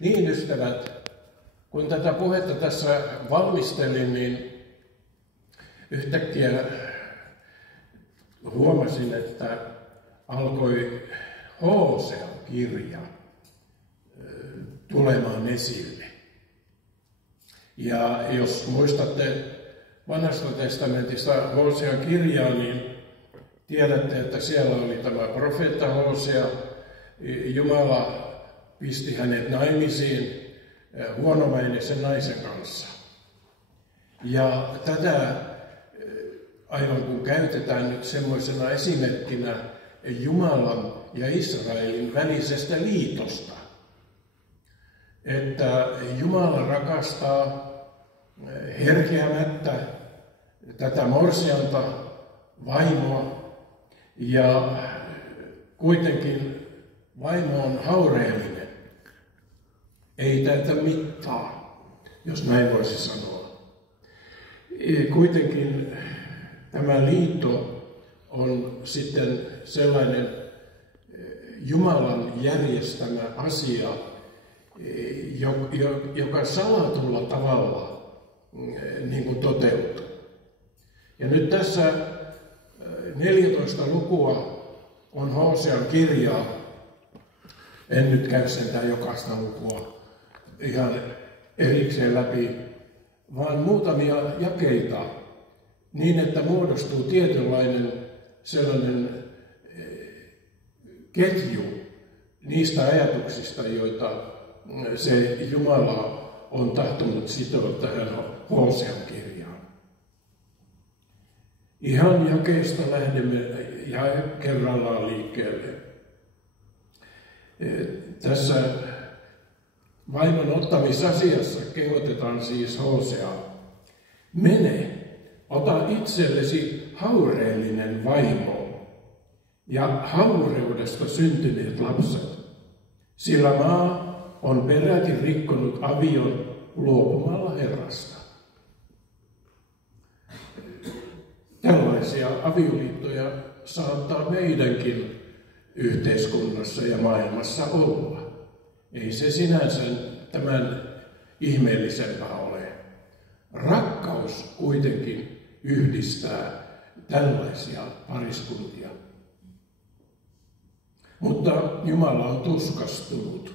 Niin, ystävät, kun tätä puhetta tässä valmistelin, niin yhtäkkiä huomasin, että alkoi Hosea-kirja tulemaan esille. Ja jos muistatte Vanhasta testamentista Hosean kirjaa, niin tiedätte, että siellä oli tämä profeetta Hosea. Jumala pisti hänet naimisiin huonomaineisen naisen kanssa. Ja tätä aivan kun käytetään nyt semmoisena esimerkkinä Jumalan ja Israelin välisestä liitosta. Että Jumala rakastaa herkeämättä tätä morsianta vaimoa ja kuitenkin vaimo on haureellinen. Ei täytä mittaa, jos näin voisi sanoa. Kuitenkin tämä liitto on sitten sellainen Jumalan järjestämä asia, joka salatulla tavalla niin kuin toteutuu. Ja nyt tässä 14 lukua on Hosean kirjaa. En nyt käy sentään jokaista lukua ihan erikseen läpi, vaan muutamia jakeita niin, että muodostuu tietynlainen sellainen ketju niistä ajatuksista, joita se Jumala on tahtonut sitoa tähän Hosean kirjaan. Ihan jakeesta lähdemme ja kerrallaan liikkeelle. Tässä vaimon ottamisasiassa kehotetaan siis Hoseaa. Mene, ota itsellesi haureellinen vaimo ja haureudesta syntyneet lapset, sillä maa on peräti rikkonut avion luopumalla Herrasta. Tällaisia avioliittoja saattaa meidänkin yhteiskunnassa ja maailmassa olla. Ei se sinänsä tämän ihmeellisempää ole. Rakkaus kuitenkin yhdistää tällaisia pariskuntia. Mutta Jumala on tuskastunut.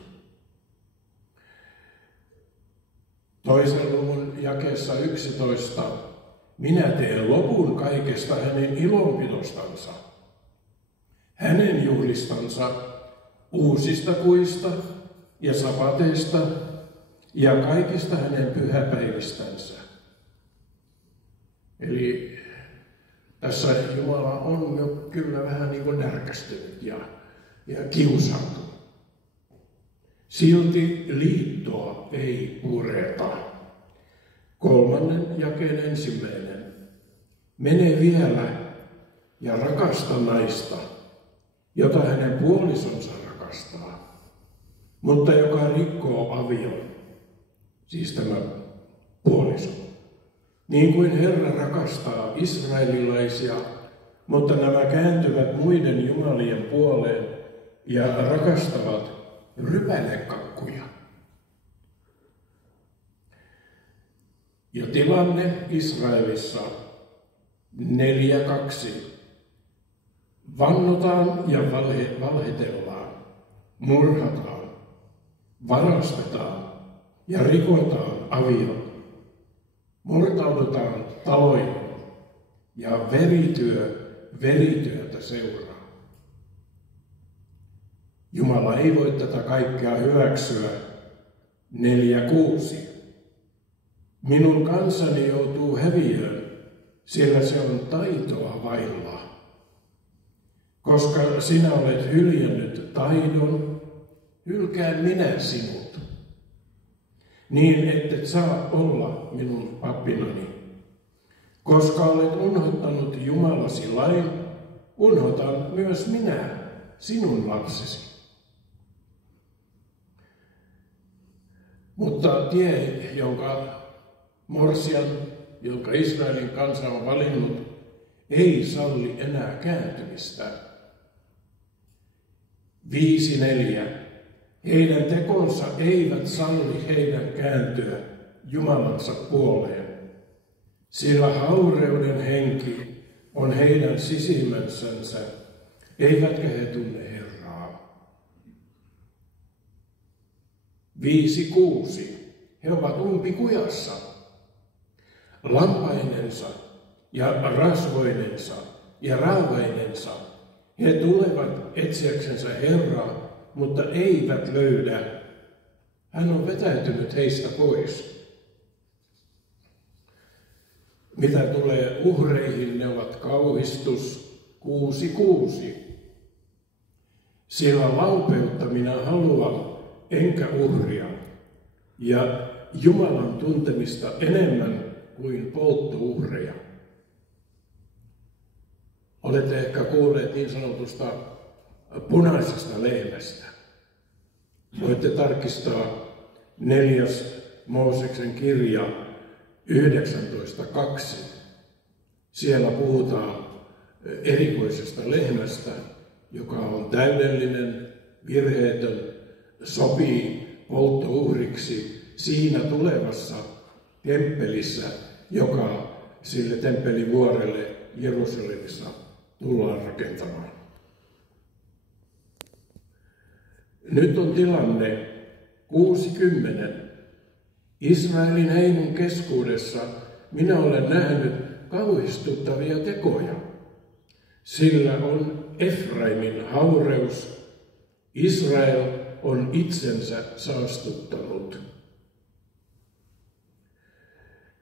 2. luvun jakeessa 11. Minä teen lopun kaikesta hänen ilonpidostansa, hänen juhlistansa, uusista kuista ja sabateista ja kaikista hänen pyhäpäivistänsä. Eli tässä Jumala on jo kyllä vähän niin kuin närkästynyt ja kiusautunut. Silti liittoa ei pureta. 3. jakeen 1. Mene vielä ja rakasta naista, jota hänen puolisonsa rakastaa, mutta joka rikkoo avion, siis tämä puoliso. Niin kuin Herra rakastaa israelilaisia, mutta nämä kääntyvät muiden jumalien puoleen ja rakastavat rypälekakkuja. Ja tilanne Israelissa 4.2. Vannotaan ja valhetellaan, murhataan, varastetaan ja rikotaan aviot. Murtaudutaan taloihin ja verityötä seuraa. Jumala ei voi tätä kaikkea hyväksyä. 4.6. Minun kansani joutuu häviöön, sillä se on taitoa vailla. Koska sinä olet hyljännyt taidon, hylkään minä sinut, niin ettet saa olla minun pappinani. Koska olet unhottanut Jumalasi lain, unhotan myös minä sinun lapsesi. Mutta tie, jonka morsian, jonka Israelin kansa on valinnut, ei salli enää kääntymistä. 5.4. Heidän tekonsa eivät salli heidän kääntyä Jumalansa puoleen, sillä haureuden henki on heidän sisimmässänsä, eivätkä he tunne Herraa. 5.6. He ovat umpikujassa. Lampainensa ja rasvoinensa ja raavainensa. He tulevat etsiäksensä Herraa, mutta eivät löydä. Hän on vetäytynyt heistä pois. Mitä tulee uhreihin, ne ovat kauhistus 6.6. Sillä laupeutta minä haluan, enkä uhria, ja Jumalan tuntemista enemmän kuin polttouhreja. Olette ehkä kuulleet niin sanotusta punaisesta lehmästä. Voitte tarkistaa 4. Mooseksen kirja 19.2. Siellä puhutaan erikoisesta lehmästä, joka on täydellinen, virheetön, sopii polttouhriksi siinä tulevassa temppelissä, joka sille temppelivuorelle Jerusalemissa tullaan rakentamaan. Nyt on tilanne 60. Israelin heimon keskuudessa minä olen nähnyt kauhistuttavia tekoja. Sillä on Efraimin haureus. Israel on itsensä saastuttanut.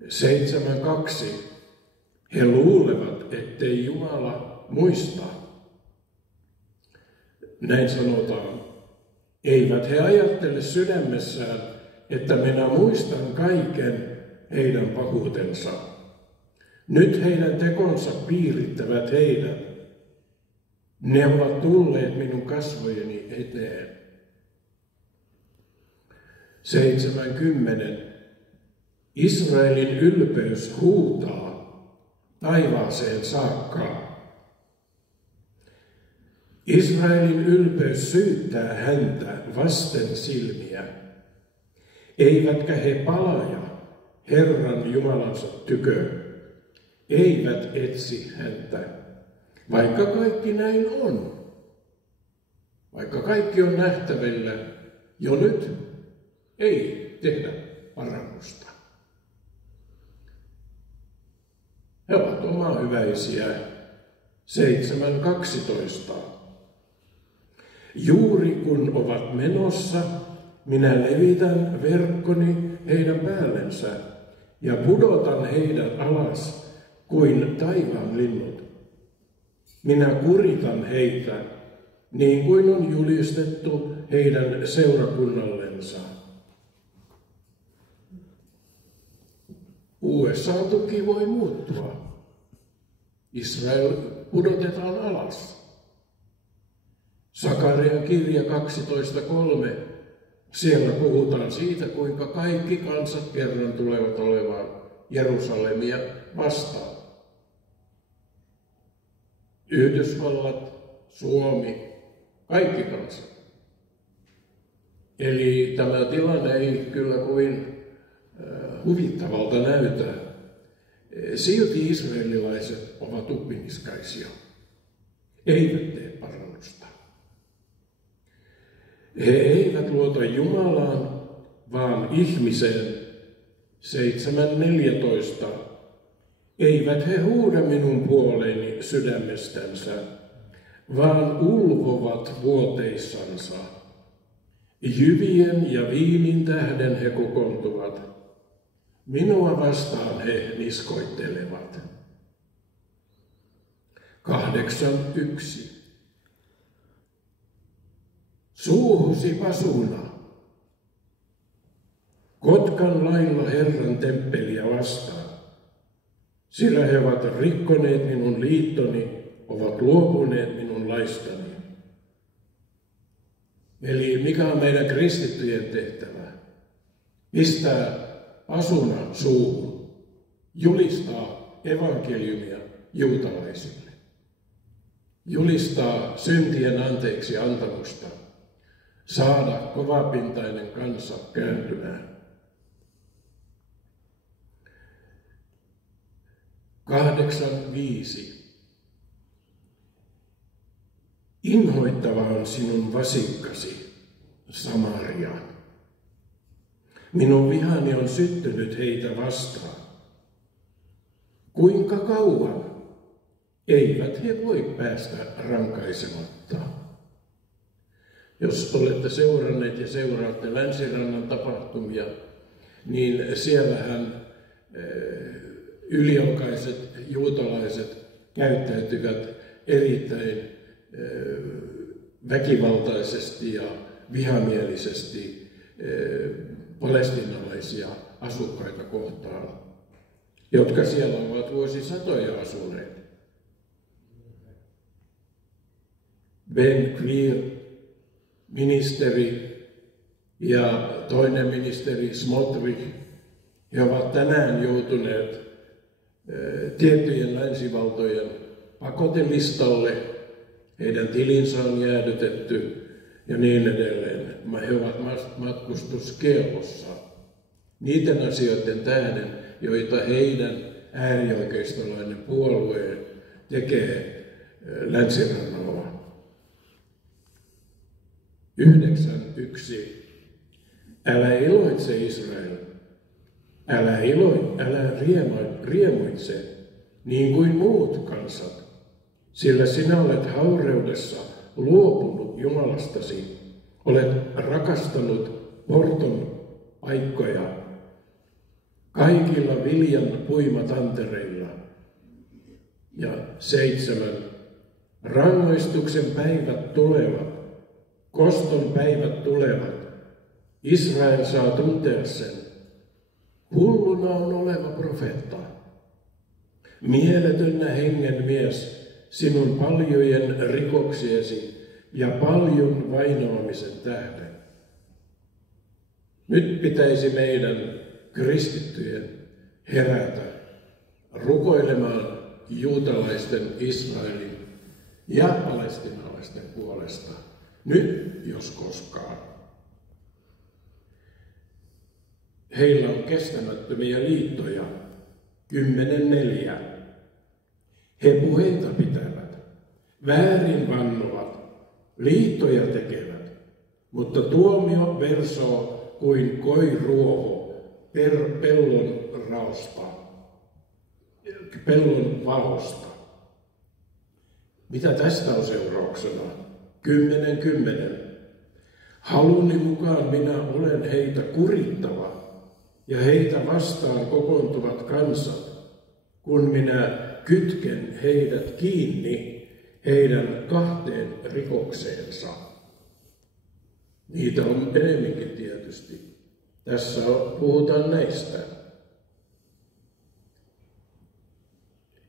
7.2. He luulevat, ettei Jumala muista. Näin sanotaan. Eivät he ajattele sydämessään, että minä muistan kaiken heidän pahuutensa. Nyt heidän tekonsa piirittävät heidät. Ne ovat tulleet minun kasvojeni eteen. 70. Israelin ylpeys huutaa taivaaseen saakka. Israelin ylpeys syyttää häntä vasten silmiä. Eivätkä he palaa Herran Jumalansa tykö. Eivät etsi häntä, vaikka kaikki näin on. Vaikka kaikki on nähtävillä, jo nyt ei tehdä parannusta. He ovat omahyväisiä. 7.12. Juuri kun ovat menossa, minä levitän verkkoni heidän päällensä ja pudotan heidät alas kuin taivaan linnut. Minä kuritan heitä, niin kuin on julistettu heidän seurakunnallensa. USA-tuki voi muuttua. Israel pudotetaan alas. Sakarian kirja 12.3. Siellä puhutaan siitä, kuinka kaikki kansat kerran tulevat olemaan Jerusalemia vastaan. Yhdysvallat, Suomi, kaikki kansat. Eli tämä tilanne ei kyllä kovin huvittavalta näytä. Silti israelilaiset ovat uppiniskaisia. Eivät tee parannusta. He eivät luota Jumalaan, vaan ihmiseen. 7.14. Eivät he huuda minun puoleeni sydämestänsä, vaan ulvovat vuoteissansa. Jyvien ja viinin tähden he kokoontuvat. Minua vastaan he niskoittelevat. 8.1. Suuhusi pasuna. Kotkan lailla Herran temppeliä vastaan. Sillä he ovat rikkoneet minun liittoni, ovat luopuneet minun laistani. Eli mikä on meidän kristittyjen tehtävä? Pistää pasuna suuhun, julistaa evankeliumia juutalaisille, julistaa syntien anteeksi antamusta, saada kovapintainen kansa kääntymään. 8.5. Inhoittava on sinun vasikkasi, Samaria. Minun vihani on syttynyt heitä vastaan. Kuinka kauan? Eivät he voi päästä rankaisematta. Jos olette seuranneet ja seuraatte Länsirannan tapahtumia, niin siellähän yliolkaiset juutalaiset käyttäytyvät erittäin väkivaltaisesti ja vihamielisesti palestiinalaisia asukkaita kohtaan, jotka siellä ovat vuosisatoja asuneet. Ben Gvir, ministeri, ja toinen ministeri Smotrich, he ovat tänään joutuneet tiettyjen länsivaltojen pakotelistalle, heidän tilinsä on jäädytetty ja niin edelleen. He ovat matkustuskiellossa niiden asioiden tähden, joita heidän äärioikeistolainen puolue tekee Länsirannalla. 9.1. Älä iloitse, Israel. Älä riemuitse niin kuin muut kansat, sillä sinä olet haureudessa luopunut Jumalastasi, olet rakastanut porton paikkoja kaikilla viljan puimatantereilla. Ja 7. Rangaistuksen päivät tulevat, koston päivät tulevat. Israel saa tuntea sen. Hulluna on oleva profeetta. Mieletönnä hengen mies sinun paljojen rikoksiesi ja paljon vainoamisen tähden. Nyt pitäisi meidän kristittyjen herätä rukoilemaan juutalaisten, Israelin ja palestiinalaisten puolesta. Nyt, jos koskaan. Heillä on kestämättömiä liittoja. 10.4. He puheita pitävät, väärin vannovat, liittoja tekevät, mutta tuomio versoo kuin koiruoho pellon vaosta. Mitä tästä on seurauksena? 10.10. Haluni mukaan minä olen heitä kurittava, ja heitä vastaan kokoontuvat kansat, kun minä kytken heidät kiinni heidän 2 rikokseensa. Niitä on enemminkin tietysti. Tässä puhutaan näistä.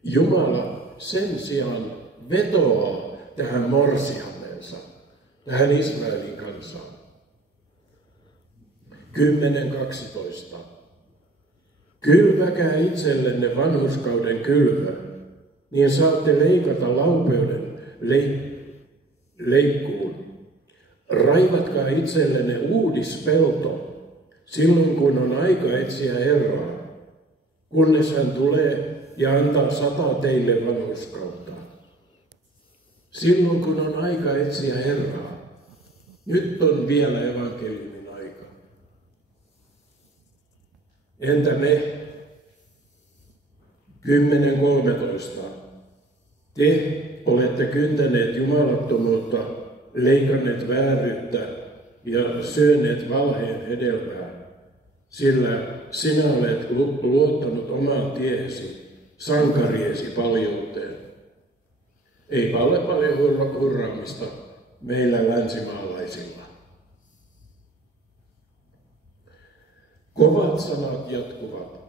Jumala sen sijaan vetoaa tähän morsiammensa, tähän Israelin kansaan. 10.12. Kylväkää itsellenne vanhurskauden kylvö, niin saatte leikata laupeuden leikkuun. Raivatkaa itsellenne uudispelto, silloin kun on aika etsiä Herraa, kunnes hän tulee ja antaa 100 teille vanhurskautta. Silloin kun on aika etsiä Herraa. Nyt on vielä evankeliumin aika. Entä me? 10.13. Te olette kyntäneet jumalattomuutta, leikanneet vääryyttä ja syöneet valheen hedelmää, sillä sinä olet luottanut omaan tiesi, sankariesi paljouteen. Eipä ole paljon hurraamista meillä länsimaalaisilla. Kovat sanat jatkuvat.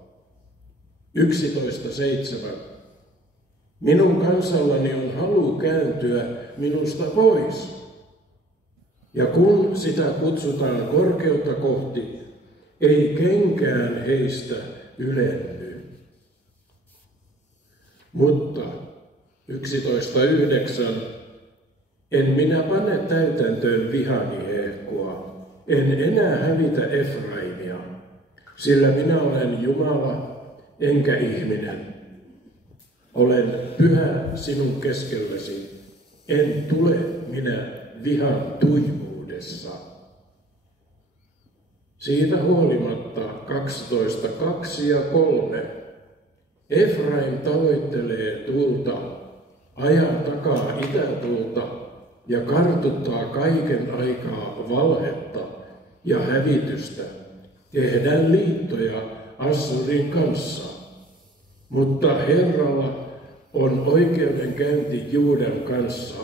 11.7. Minun kansallani on halu kääntyä minusta pois. Ja kun sitä kutsutaan korkeutta kohti, ei kenkään heistä ylenny. Mutta 11.9. En minä pane täytäntöön vihani hehkua. en enää hävitä Efraimia, sillä minä olen Jumala enkä ihminen. Olen pyhä sinun keskelläsi, en tule minä vihan tuimuudessa. Siitä huolimatta 12:2 ja 3. Efraim tavoittelee tuulta, ajaa takaa itätuulta ja kartuttaa kaiken aikaa valhetta ja hävitystä, tehdään liittoja Assurin kanssa. Mutta Herralla on oikeudenkäynti Juudan kanssa,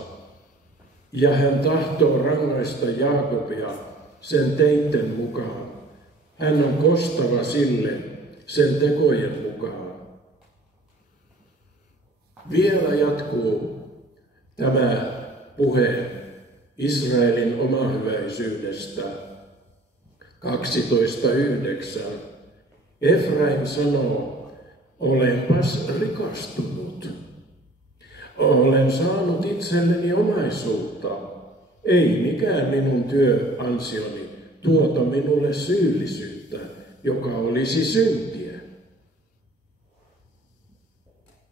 ja hän tahtoo rangaista Jaakobia sen teitten mukaan. Hän on kostava sille sen tekojen mukaan. Vielä jatkuu tämä puhe Israelin omahyväisyydestä. 12:9. Efraim sanoo, olenpas rikastunut. Olen saanut itselleni omaisuutta. Ei mikään minun työansioni tuota minulle syyllisyyttä, joka olisi syntiä.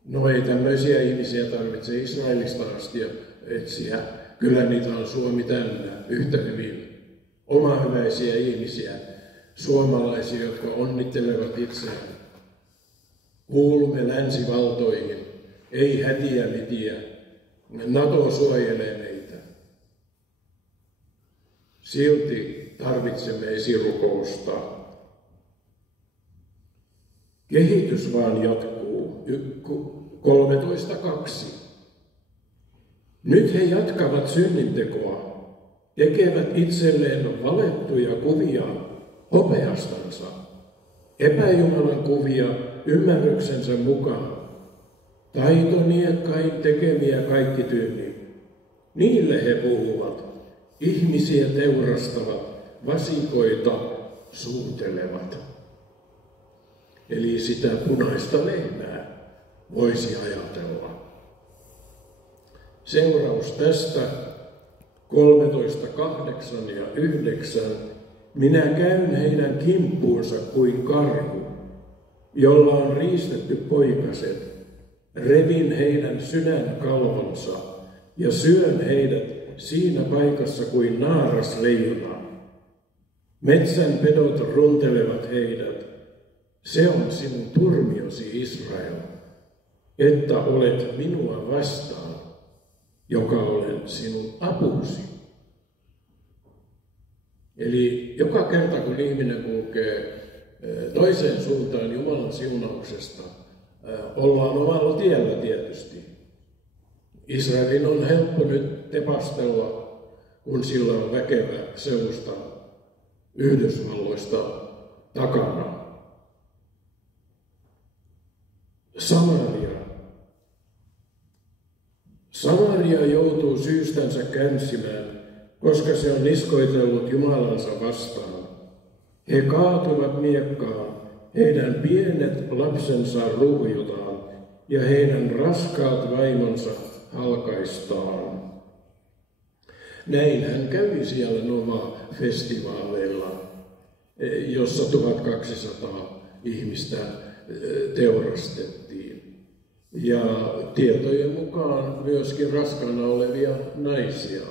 No ei tämmöisiä ihmisiä tarvitse Israelista asti etsiä. Kyllä niitä on Suomi täynnä yhtä hyvin. Omahyväisiä ihmisiä, suomalaisia, jotka onnittelevat itseään. Kuulumme länsivaltoihin, ei hätiä mitiä. NATO suojelee meitä. Silti tarvitsemme esirukousta. Kehitys vaan jatkuu. 13:2. Nyt he jatkavat synnintekoa, tekevät itselleen valettuja kuvia hopeastansa, epäjumalan kuvia ymmärryksensä mukaan, taitoniekkain tekemiä kaikki tyynnin. Niille he puhuvat, ihmisiä teurastavat, vasikoita suutelevat. Eli sitä punaista lehmää voisi ajatella. Seuraus tästä 13:8 ja 9. Minä käyn heidän kimppuunsa kuin karhu, jolla on riistetty poikaset. Revin heidän sydänkalvonsa ja syön heidät siinä paikassa kuin naaras leijona. Metsän pedot runtelevat heidät. Se on sinun turmiosi, Israel, että olet minua vastaan, joka olen sinun apusi. Eli joka kerta, kun ihminen kulkee toiseen suuntaan Jumalan siunauksesta, ollaan omalla tiellä tietysti. Israelin on helppo nyt tepastella, kun sillä on väkevä seusta Yhdysvalloista takana. Samaria joutuu syystänsä kärsimään, koska se on niskoitellut Jumalansa vastaan. He kaatuvat miekkaan, heidän pienet lapsensa ruhjutaan ja heidän raskaat vaimonsa halkaistaan. Näin hän kävi siellä Nova-festivaaleilla, jossa 1200 ihmistä teurastettiin. Ja tietojen mukaan myöskin raskaana olevia naisia.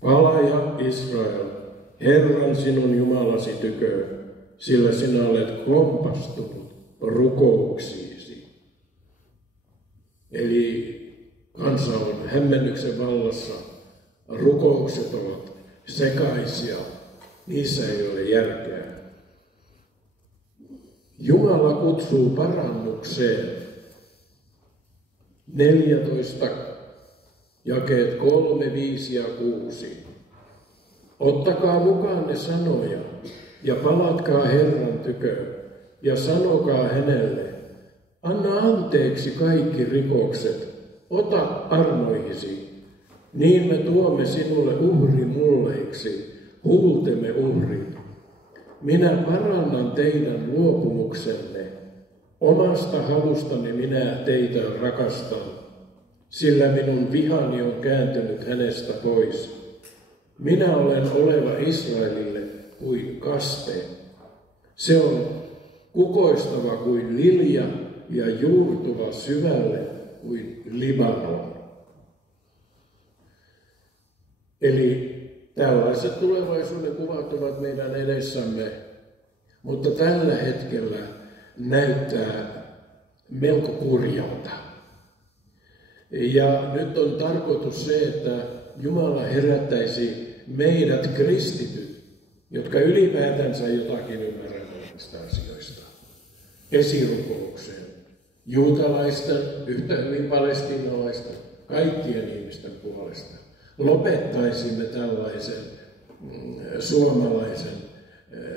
Palaa Israel, Herran sinun Jumalasi tykö, sillä sinä olet kompastunut rukouksiisi. Eli kansa on hämmennyksen vallassa, rukoukset ovat sekaisia, niissä ei ole järkeä. Jumala kutsuu parannukseen. 14, jakeet 3, 5 ja 6. Ottakaa mukaanne sanoja ja palatkaa Herran tykö ja sanokaa hänelle, anna anteeksi kaikki rikokset, ota armoihisi, niin me tuomme sinulle uhrimulleiksi, huultemme uhrit. Minä parannan teidän luopumuksenne, omasta halustani minä teitä rakastan, sillä minun vihani on kääntynyt hänestä pois. minä olen oleva Israelille kuin kaste. Se on kukoistava kuin lilja ja juurtuva syvälle kuin Libanon. Eli tällaiset tulevaisuuden kuvat ovat meidän edessämme, mutta tällä hetkellä näyttää melko kurjalta. Ja nyt on tarkoitus se, että Jumala herättäisi meidät kristityt, jotka ylipäätänsä jotakin ymmärrämme näistä asioista, esirukoukseen. Juutalaisten, yhtä hyvin palestiinalaisten, kaikkien ihmisten puolesta. Lopettaisimme tällaisen suomalaisen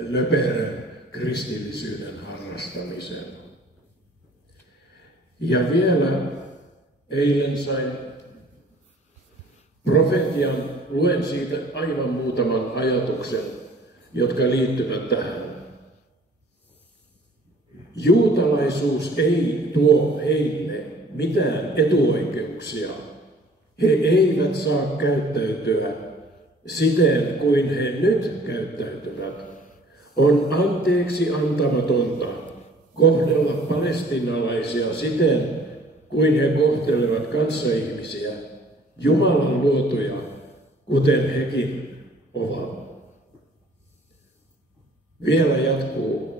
löperön kristillisyyden harrastamisen. Ja vielä eilen sain profetian, luen siitä aivan muutaman ajatuksen, jotka liittyvät tähän. Juutalaisuus ei tuo heille mitään etuoikeuksia. He eivät saa käyttäytyä siten kuin he nyt käyttäytyvät. On anteeksi antamatonta kohdella palestiinalaisia siten kuin he kohtelevat kanssaihmisiä, Jumalan luotuja, kuten hekin ovat. Vielä jatkuu.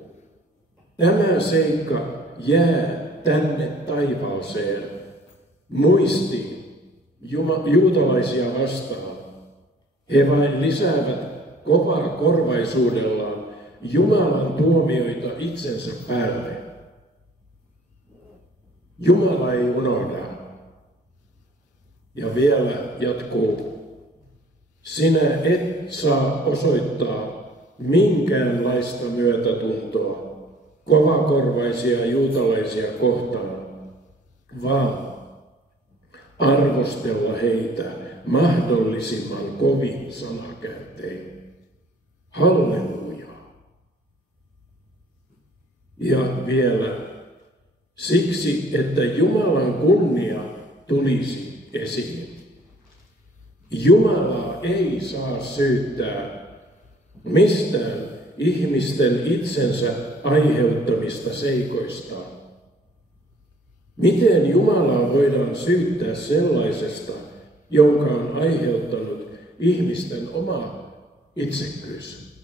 Tämä seikka jää tänne taivaaseen muistiin juutalaisia vastaan. He vain lisäävät kovaa korvaisuudellaan Jumalan tuomioita itsensä päälle. Jumala ei unohda. Ja vielä jatkuu. Sinä et saa osoittaa minkäänlaista myötätuntoa kovakorvaisia juutalaisia kohtaan, vaan arvostella heitä mahdollisimman kovin sanakääntein. Halleluja! Ja vielä siksi, että Jumalan kunnia tulisi esiin. Jumalaa ei saa syyttää mistään ihmisten itsensä aiheuttamista seikoista. Miten Jumalaa voidaan syyttää sellaisesta, jonka on aiheuttanut ihmisten oma itsekkyys?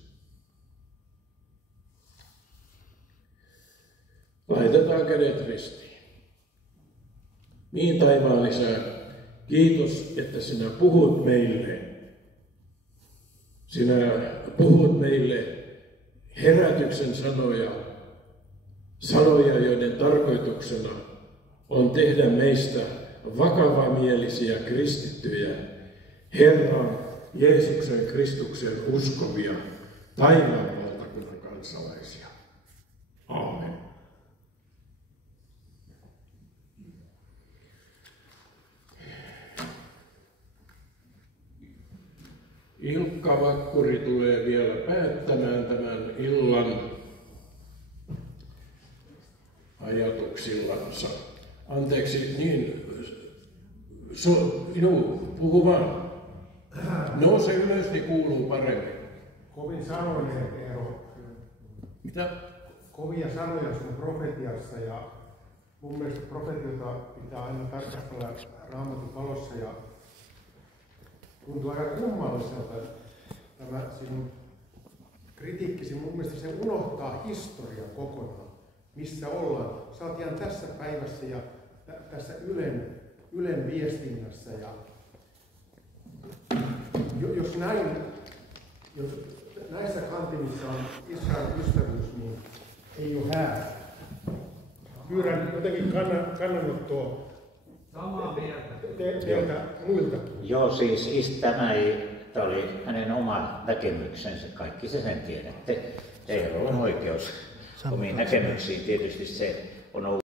Laitetaan kädet ristiin. Niin taivaan Isä, kiitos, että sinä puhut meille. Sinä puhut meille herätyksen sanoja, joiden tarkoituksena on tehdä meistä vakavamielisiä kristittyjä, Herran Jeesuksen Kristuksen uskovia, taivaan valtakunnan kansalaisia. Aamen. Ilkka Vakkuri tulee vielä päättämään tämän illan ajatuksillansa. Anteeksi, niin, puhu vaan. Nouse ylös, niin kuuluu paremmin. Kovin sanoinen, Eero. Mitä? Kovia sanoja sun profetiassa, ja mun mielestä profetiota pitää aina tarkastella Raamatun valossa, ja tuntuu aika kummalliselta tämä sinun kritiikkisi. Mun mielestä se unohtaa historian kokonaan, missä ollaan. Sä oot ihan tässä päivässä ja tässä Ylen viestinnässä. Ja jos näissä kantimissa on Israelin ystävyys, niin ei ole häätä. Pyydän jotenkin kannanottoa teiltä muilta. Joo, siis tämä oli hänen oma näkemyksensä. Kaikki se sen tiedätte. Teillä on oikeus omiin näkemyksiin. Tietysti se on ollut